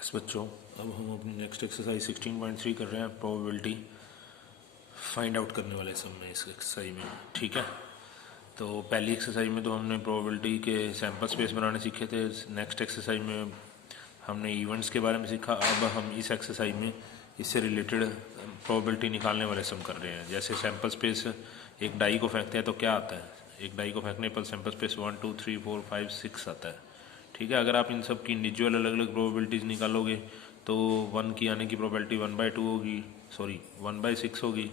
Yes बच्चों, अब हम अपनी नेक्स्ट एक्सरसाइज 16.3 कर रहे हैं। प्रोबेबिलिटी फाइंड आउट करने वाले सब में इस एक्सरसाइज में। ठीक है, तो पहली एक्सरसाइज में तो हमने प्रोबेबिलिटी के सैम्पल स्पेस बनाने सीखे थे। नेक्स्ट एक्सरसाइज में हमने इवेंट्स के बारे में सीखा। अब हम इस एक्सरसाइज में इससे रिलेटेड प्रोबेबिलिटी निकालने वाले सम कर रहे हैं। जैसे सैम्पल स्पेस, एक डाई को फेंकते हैं तो क्या आता है? एक डाई को फेंकने पर सैम्पल स्पेस 1 2 3 4 5 6 आता है। ठीक है, अगर आप इन सब की इंडिविजुअल अलग अलग प्रोबेबिलिटीज़ निकालोगे तो 1 की आने की प्रोबेबिलिटी 1/2 होगी, 1/6 होगी,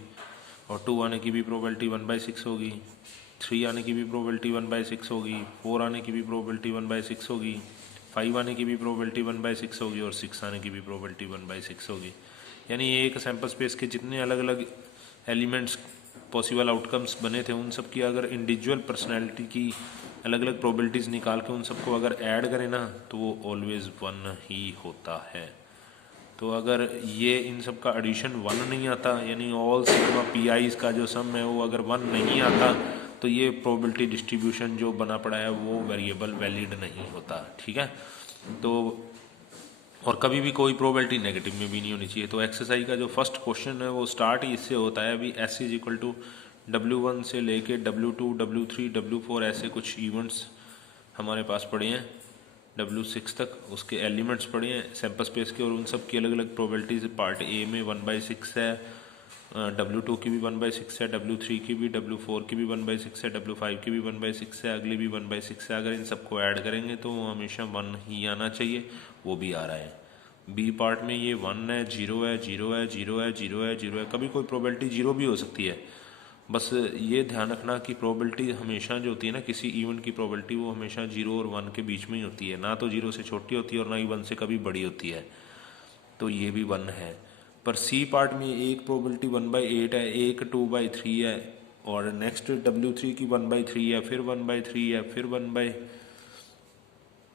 और 2 आने की भी प्रोबेबिलिटी 1/6 होगी, 3 आने की भी प्रोबेबिलिटी 1/6 होगी, 4 आने की भी प्रोबेबिलिटी 1/6 होगी, 5 आने की भी प्रोबेबिलिटी 1/6 होगी, और 6 आने की भी प्रोबेबिलिटी 1/6 होगी। यानी एक सैम्पल स्पेस के जितने अलग अलग एलिमेंट्स पॉसिबल आउटकम्स बने थे उन सब की अगर इंडिविजुअल पर्सनैलिटी की अलग अलग प्रोबेबिलिटीज़ निकाल के उन सबको अगर ऐड करें ना तो वो ऑलवेज़ 1 ही होता है। तो अगर ये इन सब का एडिशन 1 नहीं आता, यानी ऑल सिग्मा पी आईज का जो सम है वो अगर 1 नहीं आता तो ये प्रोबेबिलिटी डिस्ट्रीब्यूशन जो बना पड़ा है वो वेरिएबल वैलिड नहीं होता। ठीक है, तो और कभी भी कोई प्रोबेबिलिटी नेगेटिव में भी नहीं होनी चाहिए। तो एक्सरसाइज का जो फर्स्ट क्वेश्चन है वो स्टार्ट ही इससे होता है। अभी S is equal to W1 से लेके W2 W3 W4 ऐसे कुछ इवेंट्स हमारे पास पड़े हैं W6 तक, उसके एलिमेंट्स पड़े हैं सैम्पल स्पेस के, और उन सब की अलग अलग प्रोबेबिलिटीज। पार्ट ए में 1/6 है, W2 की भी 1/6 है, W3 की भी, W4 की भी 1/6 है, W5 की भी 1/6 है, अगली भी 1/6 है। अगर इन सबको ऐड करेंगे तो हमेशा 1 ही आना चाहिए, वो भी आ रहा है। बी पार्ट में ये 1 है, 0 है, 0 है, 0 है, 0 है, 0 है। कभी कोई प्रोबेबिलिटी 0 भी हो सकती है। बस ये ध्यान रखना कि प्रोबेबिलिटी हमेशा जो होती है ना, किसी इवेंट की प्रोबेबिलिटी वो हमेशा 0 और 1 के बीच में ही होती है, ना तो 0 से छोटी होती है और ना ही 1 से कभी बड़ी होती है। तो ये भी 1 है। पर सी पार्ट में एक प्रोबेबिलिटी 1/8 है, एक 2/3 है, और नेक्स्ट W3 की 1/3 है, फिर 1/3 है, फिर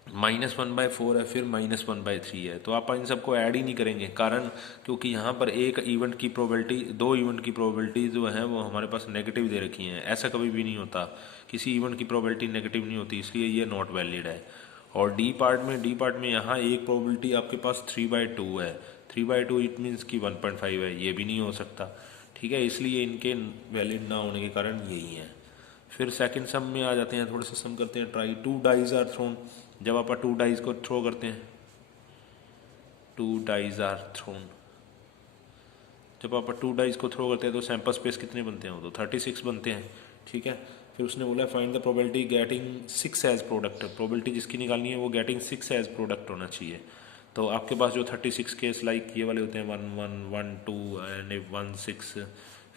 -1/4 है, फिर -1/3 है। तो आप इन सबको ऐड ही नहीं करेंगे, कारण क्योंकि यहाँ पर एक इवेंट की प्रोबेबिलिटी, 2 इवेंट की प्रोबेबिलिटी जो है वो हमारे पास नेगेटिव दे रखी हैं। ऐसा कभी भी नहीं होता, किसी इवेंट की प्रोबेबिलिटी नेगेटिव नहीं होती, इसलिए ये नॉट वैलिड है। और डी पार्ट में यहाँ एक प्रोबेबिलिटी आपके पास 3/2 है। 3/2 इट मीन्स कि 1.5 है, ये भी नहीं हो सकता। ठीक है, इसलिए इनके वैलिड ना होने के कारण यही है। फिर सेकंड सम में आ जाते हैं, थोड़े से सम करते हैं। Try 2 dies are thrown. जब आप 2 डाइज को थ्रो करते हैं, 2 डाइज आर थ्रोन, जब आप 2 डाइज को थ्रो करते हैं तो सैम्पल स्पेस कितने बनते हैं? वो तो 36 बनते हैं। ठीक है, फिर उसने बोला find the probability getting 6 as product. Probability जिसकी निकालनी है वो गेटिंग 6 एज प्रोडक्ट होना चाहिए। तो आपके पास जो 36 केस लाइक ये वाले होते हैं, 1 1 1 2 एंड 1 6,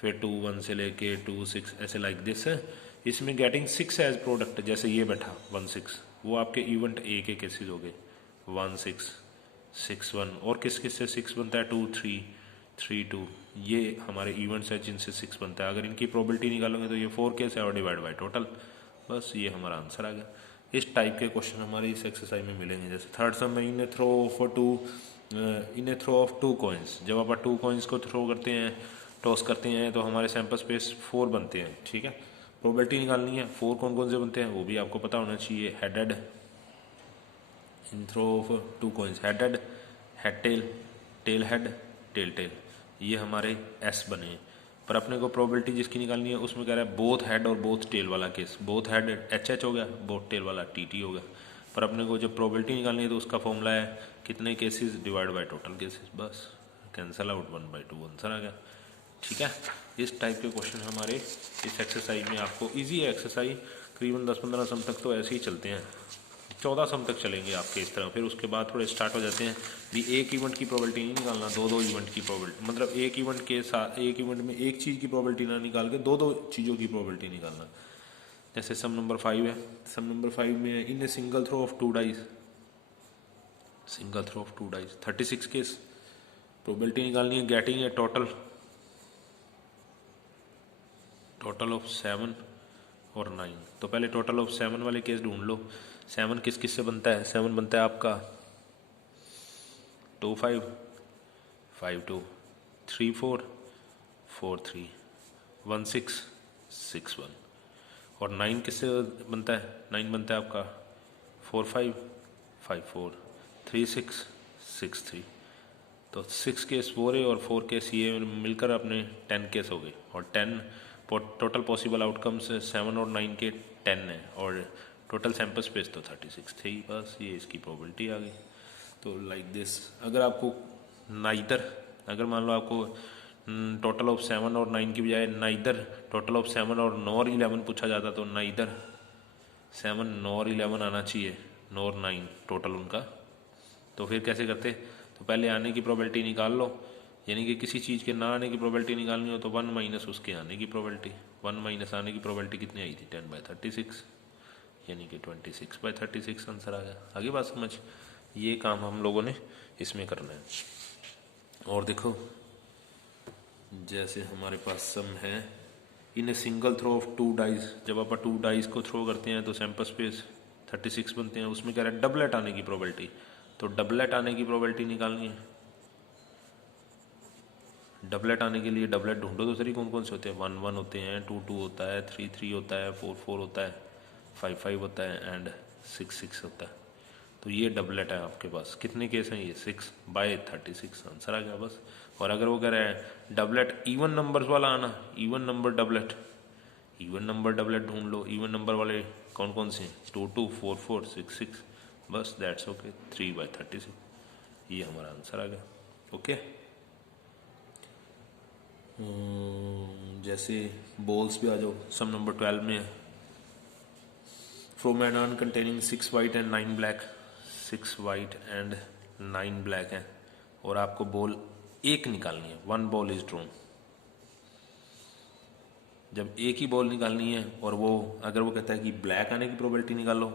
फिर 2 1 से लेके 2 6 ऐसे लाइक दिस। इसमें गेटिंग 6 एज प्रोडक्ट, जैसे ये बैठा 1 6, वो आपके इवेंट ए के केसेस हो गए, 1 6 6 1। और किस किस से 6 बनता है? 2 3 3 2। ये हमारे इवेंट्स हैं जिनसे 6 बनता है। अगर इनकी प्रोबेबिलिटी निकालोगे तो ये 4 केस है और डिवाइड बाय टोटल, बस ये हमारा आंसर आ गया। इस टाइप के क्वेश्चन हमारे इस एक्सरसाइज में मिलेंगे। जैसे थर्ड सम में in A throw of 2 coins. जब आप 2 कॉइन्स को थ्रो करते हैं, टॉस करते हैं, तो हमारे सैम्पल स्पेस 4 बनते हैं। ठीक है, प्रोबेबिलिटी निकालनी है। 4 कौन कौन से बनते हैं वो भी आपको पता होना चाहिए। Headed in throw of 2 coins, headed, head tail, tail head, tail tail, ये हमारे एस बने हैं। पर अपने को प्रोबेबिलिटी जिसकी निकालनी है उसमें कह रहा है बोथ हेड और बोथ टेल वाला केस। बोथ हेड एच हो गया, बोथ टेल वाला टी हो गया। पर अपने को जब प्रोबेबिलिटी निकालनी है तो उसका फॉर्मूला है कितने cases divide by total cases, बस कैंसल आउट 1/2 आंसर आ गया। ठीक है, इस टाइप के क्वेश्चन हमारे इस एक्सरसाइज में आपको ईजी है। एक्सरसाइज करीबन 10-15 सम तक तो ऐसे ही चलते हैं, 14 सम तक चलेंगे आपके इस तरह। फिर उसके बाद थोड़े स्टार्ट हो जाते हैं भी एक इवेंट की प्रोबेबिलिटी नहीं निकालना, 2-2 इवेंट की प्रोबेबिलिटी, मतलब एक इवेंट के साथ एक इवेंट में एक चीज़ की प्रोबेबिलिटी ना निकाल के 2-2 चीज़ों की प्रोबेबिलिटी निकालना। जैसे सम नंबर 5 है। सम नंबर 5 में in a single throw of 2 dice, single throw of 2 dice 36 case, probability निकालनी है गेटिंग ए टोटल ऑफ 7 और 9। तो पहले टोटल ऑफ 7 वाले केस ढूंढ लो। 7 किस किस से बनता है? 7 बनता है आपका 2 5 5 2 3 4 4 3 1 6 6 1। और 9 किससे बनता है? 9 बनता है आपका 4 5 5 4 3 6 6 3। तो 6 केस 4 है और 4 केस ये मिलकर अपने 10 केस हो गए, और 10 टोटल पॉसिबल आउटकम्स 7 और 9 के 10 है, और टोटल सैंपल स्पेस तो 36 थे ही, बस ये इसकी प्रोबेबिलिटी आ गई। तो लाइक दिस, अगर आपको नाइदर, अगर मान लो आपको टोटल ऑफ 7 और 9 की बजाय नाइदर टोटल ऑफ 7 और 9 और 11 पूछा जाता, तो नाइदर 7 9 और 11 आना चाहिए, 9 और 9 टोटल उनका। तो फिर कैसे करते, तो पहले आने की प्रोबेबिलिटी निकाल लो, यानी कि किसी चीज़ के ना आने की प्रोबेबिलिटी निकालनी हो तो 1 माइनस उसके आने की प्रोबेबिलिटी, 1 माइनस आने की प्रोबेबिलिटी कितनी आई थी 10/36, यानी कि 26/36 आंसर आ गया। आगे बात समझ, ये काम हम लोगों ने इसमें करना है। और देखो, जैसे हमारे पास सम है, in a single throw of 2 dice, जब आप 2 डाइस को थ्रो करते हैं तो सैंपल स्पेस 36 बनते हैं। उसमें कह रहा है डबलेट आने की प्रोबेबिलिटी, तो डबलेट आने की प्रोबेबिलिटी निकालनी है। डबलेट आने के लिए डबलेट ढूंढो तो सही, कौन कौन से होते हैं, 1 1 होते हैं, 2 2 होता है, 3 3 होता है, 4 4 होता है, 5 5 होता है, एंड 6 6 होता है। तो ये डबलेट है आपके पास। कितने केस हैं ये, 6/36 आंसर आ गया बस। और अगर वो कह रहा है डबलेट इवन नंबर्स वाला आना, even number doublet, even number doublet ढूंढ लो। इवन नंबर वाले कौन कौन से, 2 2 4 4 6 6, बस दैट्स ओके, 3/36, ये हमारा आंसर आ गया। ओके, जैसे बॉल्स पे आ जाओ, सम नंबर 12 में है, from an urn containing 6 white and 9 black, 6 white and 9 black है, और आपको बॉल एक निकालनी है, 1 बॉल इज ड्रॉन। जब एक ही बॉल निकालनी है, और वो अगर वो कहता है कि ब्लैक आने की प्रोबेबिलिटी निकालो,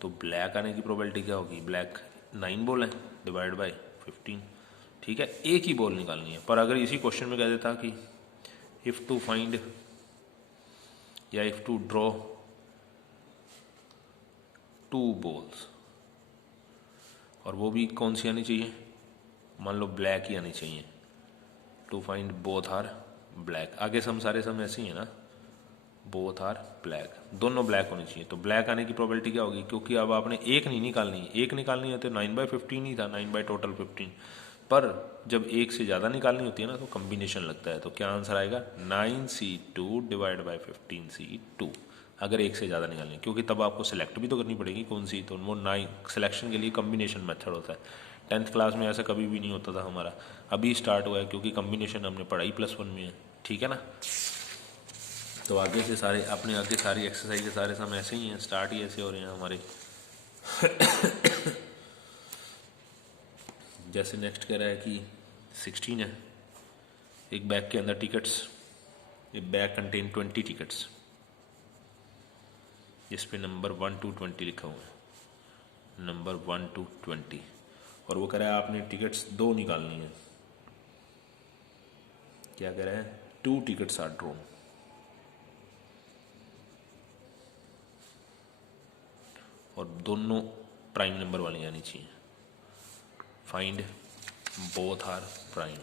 तो ब्लैक आने की प्रोबेबिलिटी क्या होगी, ब्लैक 9 बॉल है डिवाइड बाय 15, ठीक है, एक ही बॉल निकालनी है। पर अगर इसी क्वेश्चन में कह देता कि इफ़ टू फाइंड या इफ़ टू ड्रॉ 2 बॉल्स, और वो भी कौन सी आनी चाहिए, मान लो ब्लैक ही आनी चाहिए, to find both are black, आगे सम सारे सम ऐसे ही है ना, बोथ आर ब्लैक, दोनों ब्लैक होनी चाहिए। तो ब्लैक आने की प्रोबेबिलिटी क्या होगी, क्योंकि अब आपने एक नहीं निकालनी, एक निकालनी है तो 9/15 ही था, 9 बाई टोटल 15, पर जब एक से ज़्यादा निकालनी होती है ना तो कम्बिनेशन लगता है। तो क्या आंसर आएगा, 9C2 डिवाइड बाई 15C2, अगर एक से ज़्यादा निकालनी है, क्योंकि तब आपको सेलेक्ट भी तो करनी पड़ेगी कौन सी, तो वो 9 सिलेक्शन के लिए कम्बिनेशन मेथड होता है। 10th क्लास में ऐसा कभी भी नहीं होता था हमारा, अभी स्टार्ट हुआ है, क्योंकि कम्बिनेशन हमने पढ़ाई +1 में है, ठीक है ना। तो आगे से सारे अपने आगे सारी एक्सरसाइज के सारे सम ऐसे ही हैं, स्टार्ट ही ऐसे हो रहे हैं हमारे। जैसे नेक्स्ट कह रहा है कि 16 है, एक बैग के अंदर टिकट्स, एक बैग कंटेन 20 टिकट्स, जिस पे नंबर 1 to 20 लिखा हुआ है, नंबर 1 to 20, और वो कह रहा है आपने टिकट्स 2 निकालनी है। क्या कह रहा है, 2 टिकट्स आर ड्रॉन, और दोनों प्राइम नंबर वाली आनी चाहिए। Find both are prime,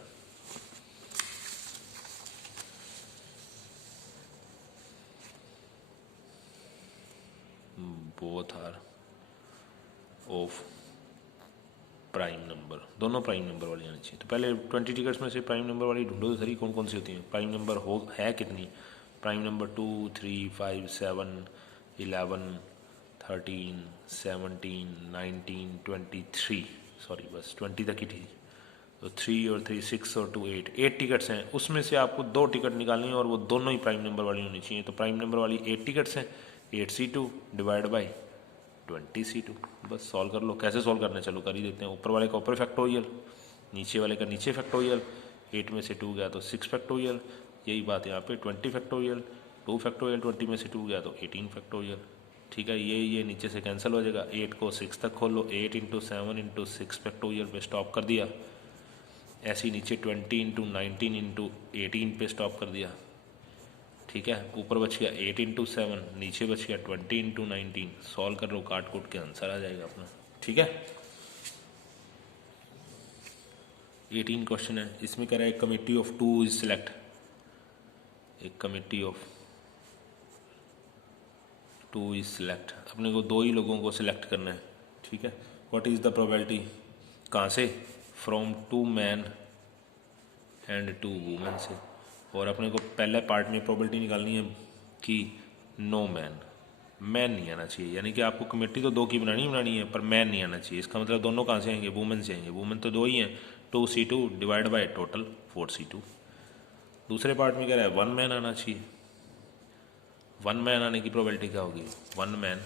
both are of prime number, दोनों प्राइम नंबर वाली आनी चाहिए। तो पहले 20 टिकट्स में से प्राइम नंबर वाली ढूंढो तो सही, कौन कौन सी होती हैं, प्राइम नंबर हो है कितनी, प्राइम नंबर 2 3 5 7 11 13 17 19 23, सॉरी बस 20 तक ही थी, तो 3 और 3 6 और 2 8 टिकट्स हैं, उसमें से आपको 2 टिकट निकालनी है, और वो दोनों ही प्राइम नंबर वाली होनी चाहिए। तो प्राइम नंबर वाली 8 टिकट्स हैं, 8C2 डिवाइड बाई 20C2, बस सॉल्व कर लो। कैसे सॉल्व करना है, चलो कर ही देते हैं। ऊपर वाले का ऊपर फैक्टोरियल, नीचे वाले का नीचे फैक्टोरियल, 8 में से 2 गया तो 6 फैक्टोरियल, यही बात है यहाँ पे, 20 फैक्टोरियल, 2 फैक्टोरियल, 20 में से 2 गया तो 18 फैक्टोरियल, ठीक है। ये नीचे से कैंसिल हो जाएगा, 8 को 6 तक खोलो, 8 × 7 × 6 फैक्टोरियल पे स्टॉप कर दिया, ऐसे ही नीचे 20 × 19 × 18 पे स्टॉप कर दिया, ठीक है। ऊपर बच गया 8 × 7, नीचे बच गया 20 × 19, सॉल्व कर लो, काट कूट के आंसर आ जाएगा अपना, ठीक है। 18 क्वेश्चन है, इसमें कह रहा है कमिटी ऑफ 2 इज सिलेक्ट, एक कमिटी ऑफ 2 इज सिलेक्ट, अपने को 2 ही लोगों को सिलेक्ट करना है, ठीक है। व्हाट इज़ द प्रोबेबिलिटी कहाँ से, फ्रॉम 2 मैन एंड 2 वुमेन से। और अपने को पहले पार्ट में प्रोबेबिलिटी निकालनी है कि नो मैन, मैन नहीं आना चाहिए, यानी कि आपको कमेटी तो 2 की बनानी है पर मैन नहीं आना चाहिए। इसका मतलब दोनों कहाँ से आएंगे, वुमेन से आएंगे। वुमेन तो 2 ही हैं, 2C2 divide by total 4C2। दूसरे पार्ट में कह रहा है 1 मैन आना चाहिए। 1 मैन आने की प्रोबेबिलिटी क्या होगी, 1 मैन,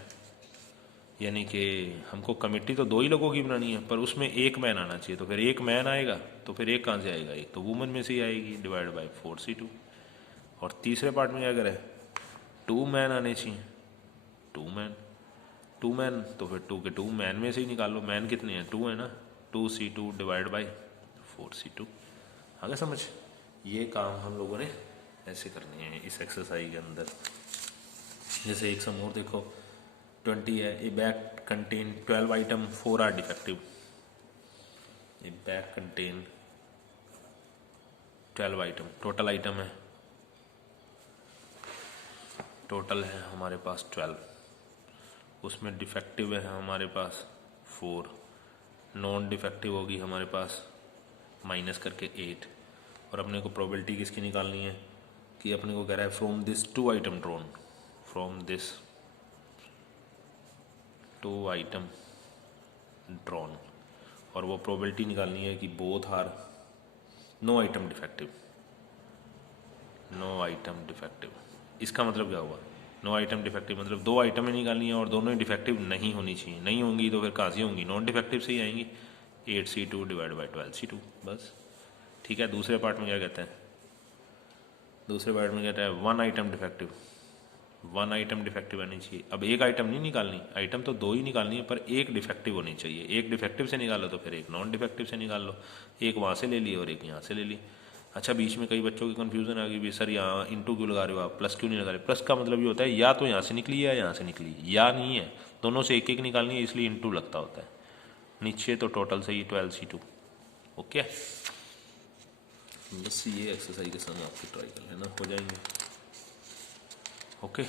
यानी कि हमको कमेटी तो 2 ही लोगों की बनानी है पर उसमें 1 मैन आना चाहिए। तो फिर 1 मैन आएगा तो फिर 1 कहाँ से आएगा, 1 तो वुमेन में से ही आएगी, डिवाइड बाई 4C2। और तीसरे पार्ट में क्या करें, 2 मैन आने चाहिए, 2 मैन तो फिर 2 के 2 मैन में से ही निकाल लो। मैन कितने हैं, 2 है ना, 2C2 डिवाइड बाई 4C2। आगे समझ, ये काम हम लोगों ने ऐसे करने हैं इस एक्सरसाइज के अंदर। जैसे एक सम और देखो, 20 है, a bag contain 12 item, 4 are defective. A bag contain 12 item, total item है, टोटल है हमारे पास 12, उसमें डिफेक्टिव है हमारे पास 4, नॉन डिफेक्टिव होगी हमारे पास माइनस करके 8। और अपने को प्रोबेबिलिटी किसकी निकालनी है कि अपने को कह रहा है from this 2 item drawn, from this 2 item drawn. और वो प्रोबेबिलिटी निकालनी है कि both are no item defective, no item defective. इसका मतलब क्या हुआ, नो आइटम डिफेक्टिव मतलब 2 आइटम ही निकालनी है और दोनों ही डिफेक्टिव नहीं होनी चाहिए। नहीं होंगी तो फिर कहाँ से होंगी, नॉन डिफेक्टिव से ही आएंगी, 8C2 डिवाइड बाई 12C2 बस। ठीक है, दूसरे पार्ट में क्या कहते हैं, दूसरे पार्ट में कहता है 1 आइटम डिफेक्टिव, 1 आइटम डिफेक्टिव आनी चाहिए। अब 1 आइटम नहीं निकालनी, आइटम तो 2 ही निकालनी है पर 1 डिफेक्टिव होनी चाहिए। 1 डिफेक्टिव से निकालो तो फिर 1 नॉन डिफेक्टिव से निकाल लो, 1 वहाँ से ले ली और 1 यहाँ से ले ली। अच्छा, बीच में कई बच्चों की कन्फ्यूजन आ गई भी सर यहाँ इंटू क्यों लगा रहे हो आप, प्लस क्यों नहीं लगा रहे। प्लस का मतलब ये होता है या तो यहाँ से निकली या यहाँ से निकली, या नहीं है, दोनों से एक एक निकालनी है इसलिए इंटू लगता होता है। नीचे तो टोटल से ही 12C2। ओके, बस ये एक्सरसाइज के साथ आपको ट्राई कर लेना, हो जाएंगे। ओके।